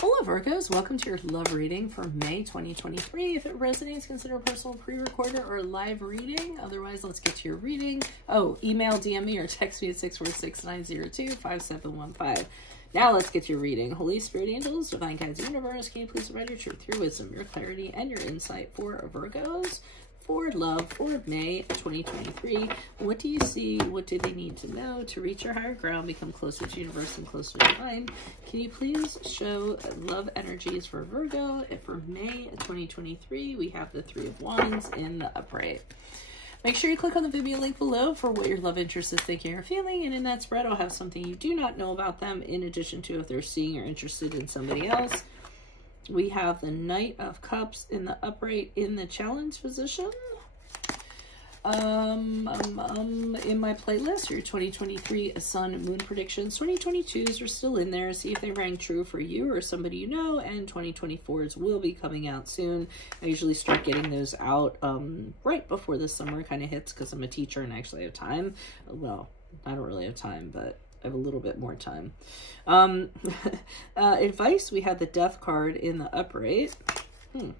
Hello Virgos, welcome to your love reading for May 2023. If it resonates, consider a personal pre-recorded or live reading. Otherwise, let's get to your reading. Oh, email, DM me, or text me at 646-902-5715. Now let's get to your reading. Holy Spirit, angels, divine guides, universe, can you please provide your truth, your wisdom, your clarity, and your insight for Virgos? For love for May 2023. What do you see? What do they need to know to reach your higher ground, become closer to universe and closer to divine? Can you please show love energies for Virgo? And for May 2023, we have the Three of Wands in the upright. Make sure you click on the Vimeo link below for what your love interest is thinking or feeling. And in that spread, I'll have something you do not know about them in addition to if they're seeing or interested in somebody else. We have the Knight of Cups in the upright in the challenge position. In my playlist, your 2023 Sun and Moon predictions. 2022s are still in there. See if they rang true for you or somebody you know. And 2024s will be coming out soon. I usually start getting those out right before the summer kind of hits because I'm a teacher and I actually have time. Well, I don't really have time, but I have a little bit more time. Advice, we have the Death card in the upright. Look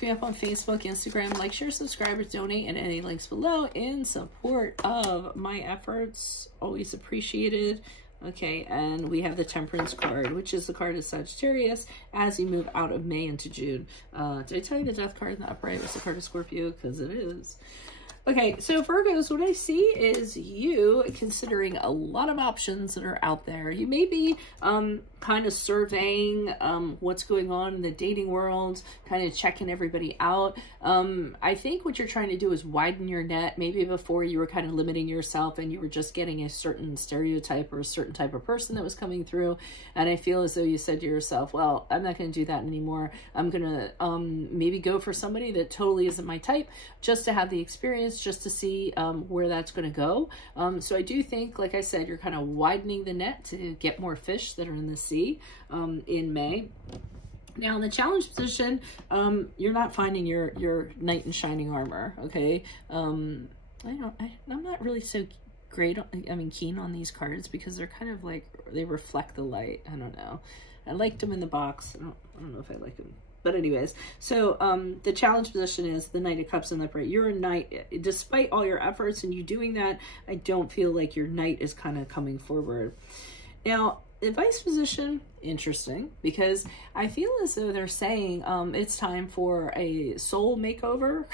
me up on Facebook, Instagram, like, share, subscribe, or donate, and any links below in support of my efforts. Always appreciated. Okay, and we have the Temperance card, which is the card of Sagittarius as you move out of May into June. Did I tell you the Death card in the upright was the card of Scorpio? Because it is. Okay, so Virgos, what I see is you considering a lot of options that are out there. You may be kind of surveying what's going on in the dating world, kind of checking everybody out. I think what you're trying to do is widen your net. Maybe before you were kind of limiting yourself and you were just getting a certain stereotype or a certain type of person that was coming through. And I feel as though you said to yourself, well, I'm not going to do that anymore. I'm going to maybe go for somebody that totally isn't my type just to have the experience, just to see where that's going to go. So I do think, like I said, you're kind of widening the net to get more fish that are in the sea in May. Now in the challenge position, you're not finding your knight in shining armor. Okay. I'm not really so great. Keen on these cards because they're kind of like, they reflect the light. I don't know. I liked them in the box. I don't know if I like them. But anyways, so the challenge position is the Knight of Cups in the upright. You're a knight. Despite all your efforts and you doing that, I don't feel like your knight is kind of coming forward. Now, advice position, interesting, because I feel as though they're saying it's time for a soul makeover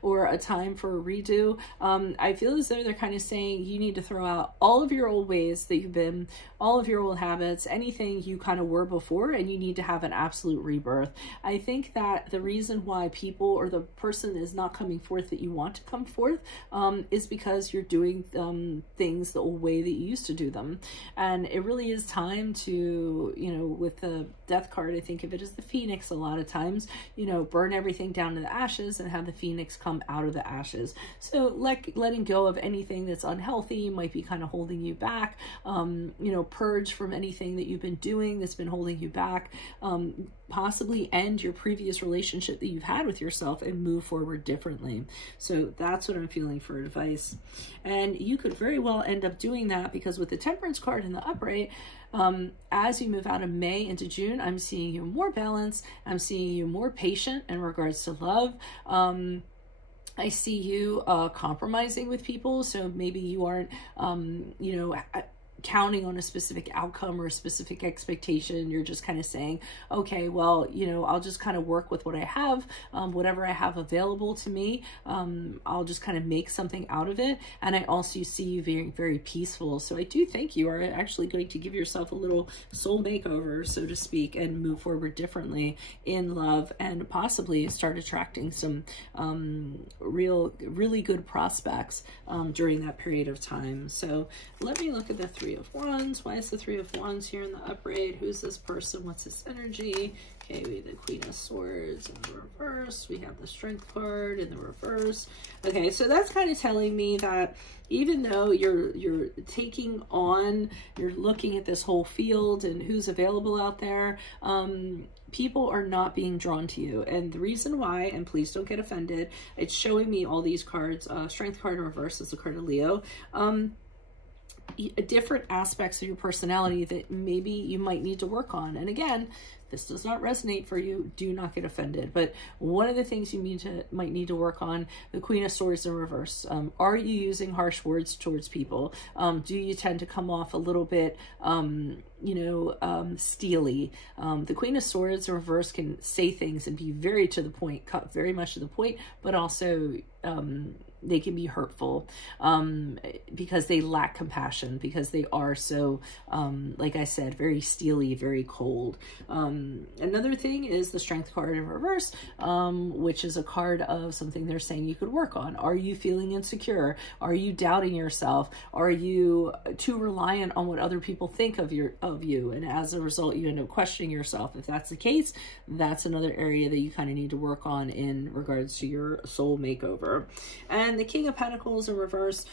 or a time for a redo. I feel as though they're kind of saying you need to throw out all of your old ways that you've been, all of your old habits, anything you kind of were before, and you need to have an absolute rebirth. I think that the reason why people or the person is not coming forth that you want to come forth is because you're doing things the old way that you used to do them. And it really is time to, you know, with the Death card, I think of it as the Phoenix a lot of times, you know, burn everything down to the ashes and have the Phoenix come out of the ashes. So letting go of anything that's unhealthy might be kind of holding you back, you know, purge from anything that you've been doing that's been holding you back, possibly end your previous relationship that you've had with yourself and move forward differently. So that's what I'm feeling for advice. And you could very well end up doing that because with the Temperance card in the upright, as you move out of May into June, I'm seeing you more balanced. I'm seeing you more patient in regards to love. I see you compromising with people. So maybe you aren't, you know, counting on a specific outcome or a specific expectation. You're just kind of saying, okay, well, you know, I'll just kind of work with what I have, whatever I have available to me. I'll just kind of make something out of it. And I also see you very, very peaceful. So I do think you are actually going to give yourself a little soul makeover, so to speak, and move forward differently in love and possibly start attracting some really good prospects during that period of time. So let me look at the Three of Wands. Why is the Three of Wands here in the upright? Who's this person? What's this energy? Okay, we have the Queen of Swords in the reverse. We have the Strength card in the reverse. Okay, so that's kind of telling me that even though you're taking on, you're looking at this whole field and who's available out there, people are not being drawn to you. And the reason why, and please don't get offended, it's showing me all these cards. Strength card in reverse is the card of Leo. different aspects of your personality that maybe you might need to work on. And again, this does not resonate for you, do not get offended. But one of the things you might need to work on, the Queen of Swords in reverse. Are you using harsh words towards people? Do you tend to come off a little bit, steely? The Queen of Swords in reverse can say things and be very to the point, cut very much to the point, but also they can be hurtful because they lack compassion, because they are so, like I said, very steely, very cold. Another thing is the Strength card in reverse, which is a card of something they're saying you could work on. Are you feeling insecure? Are you doubting yourself? Are you too reliant on what other people think of you? And as a result, you end up questioning yourself. If that's the case, that's another area that you kind of need to work on in regards to your soul makeover. And the King of Pentacles in reverse,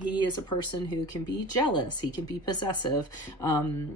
he is a person who can be jealous. He can be possessive.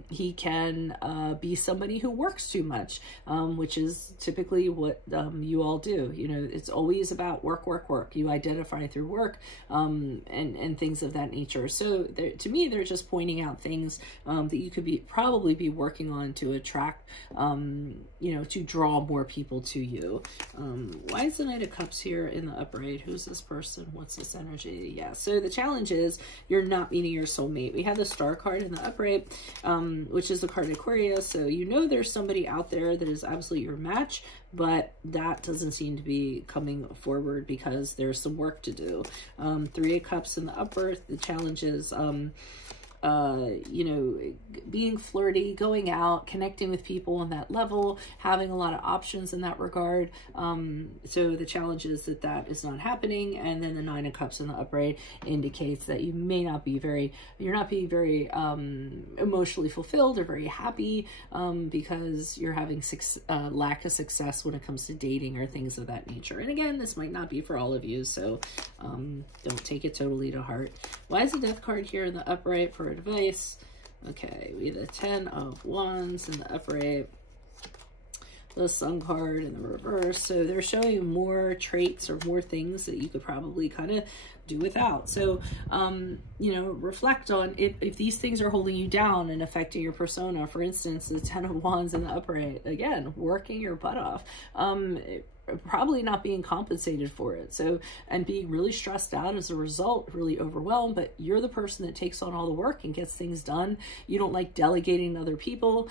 He can be somebody who works too much, which is typically what you all do. You know, it's always about work, work, work. You identify through work and things of that nature. So to me, they're just pointing out things that you could probably be working on to attract, to draw more people to you. Why is the Knight of Cups here in the upright? Who's this person? What's this energy? Yeah, so the challenge is you're not meeting your soulmate. We have the Star card in the upright, which is the card Aquarius. So you know there's somebody out there that is absolutely your match, but that doesn't seem to be coming forward because there's some work to do. Three of Cups in the upper. The challenge is being flirty, going out, connecting with people on that level, having a lot of options in that regard. So the challenge is that is not happening. And then the Nine of Cups in the upright indicates that you may not be you're not being very emotionally fulfilled or very happy because you're having lack of success when it comes to dating or things of that nature. And again, this might not be for all of you, so don't take it totally to heart. Why is the Death card here in the upright for advice? Okay, we have the 10 of Wands in the upright, the Sun card in the reverse. So they're showing more traits or more things that you could probably kind of do without. So, reflect on if these things are holding you down and affecting your persona. For instance, the 10 of Wands in the upright, again, working your butt off. Probably not being compensated for it. So, and being really stressed out as a result, really overwhelmed, but you're the person that takes on all the work and gets things done. You don't like delegating to other people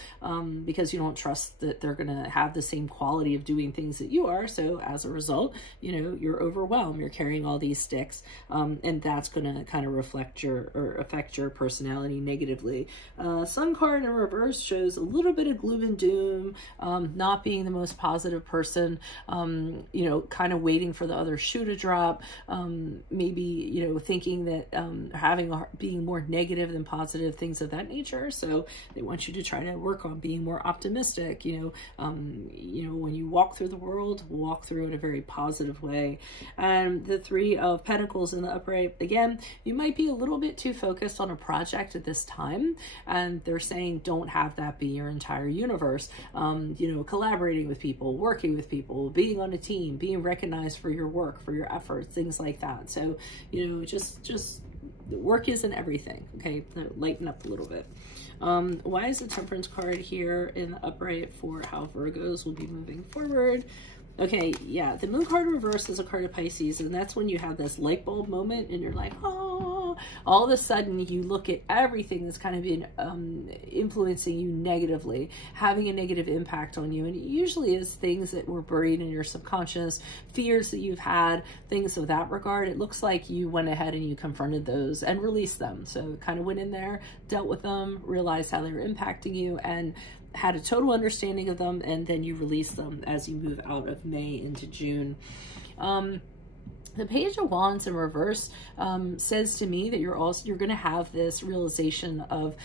because you don't trust that they're going to have the same quality of doing things that you are. So as a result, you're overwhelmed, you're carrying all these sticks, and that's going to kind of affect your personality negatively. Sun card in reverse shows a little bit of gloom and doom, not being the most positive person, kind of waiting for the other shoe to drop, maybe, thinking that being more negative than positive, things of that nature. So they want you to try to work on being more optimistic, when you walk through the world, walk through it in a very positive way. And the Three of Pentacles in the upright, again, you might be a little bit too focused on a project at this time, and they're saying don't have that be your entire universe. Collaborating with people, working with people, being on a team, being recognized for your work, for your efforts, things like that. So, just work isn't everything. Okay, lighten up a little bit. Why is the Temperance card here in the upright for how Virgos will be moving forward? Okay, yeah, the Moon card reverse is a card of Pisces, and that's when you have this light bulb moment and you're like, oh, all of a sudden you look at everything that's kind of been influencing you negatively, having a negative impact on you. And it usually is things that were buried in your subconscious, fears that you've had, things of that regard. It looks like you went ahead and you confronted those and released them. So kind of went in there, dealt with them, realized how they were impacting you, and had a total understanding of them, and then you release them as you move out of May into June. The Page of Wands in reverse says to me that you're going to have this realization of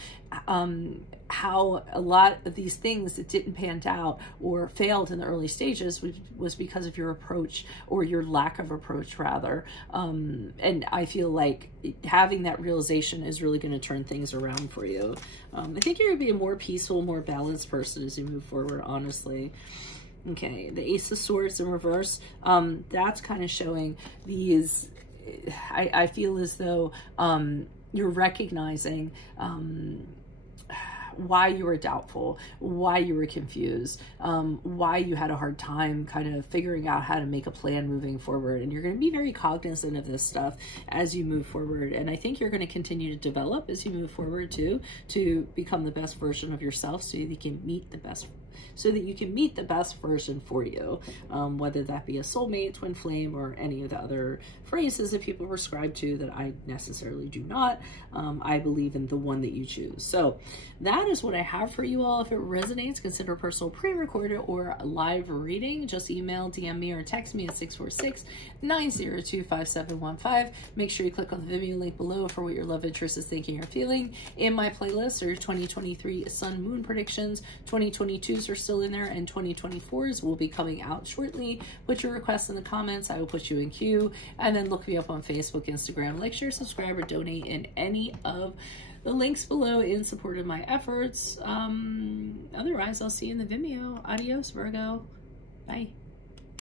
how a lot of these things that didn't pan out or failed in the early stages was because of your approach, or your lack of approach rather. And I feel like having that realization is really going to turn things around for you. I think you're going to be a more peaceful, more balanced person as you move forward, honestly. Okay, the Ace of Swords in reverse, that's kind of showing these, I feel as though you're recognizing why you were doubtful, why you were confused, why you had a hard time kind of figuring out how to make a plan moving forward. And you're going to be very cognizant of this stuff as you move forward. And I think you're going to continue to develop as you move forward too, to become the best version of yourself, so you can meet the best version for you, whether that be a soulmate, twin flame, or any of the other phrases that people prescribe to that I necessarily do not. I believe in the one that you choose. So that is what I have for you all. If it resonates, consider a personal pre-recorded or live reading. Just email, DM me, or text me at 646-902-5715. Make sure you click on the Vimeo link below for what your love interest is thinking or feeling. In my playlist are 2023 sun moon predictions. 2022s are still in there, and 2024s will be coming out shortly. Put your requests in the comments. I will put you in queue, and then look me up on Facebook, Instagram. Like, share, subscribe, or donate in any of the links below in support of my efforts. Otherwise, I'll see you in the Vimeo. Adios, Virgo. Bye.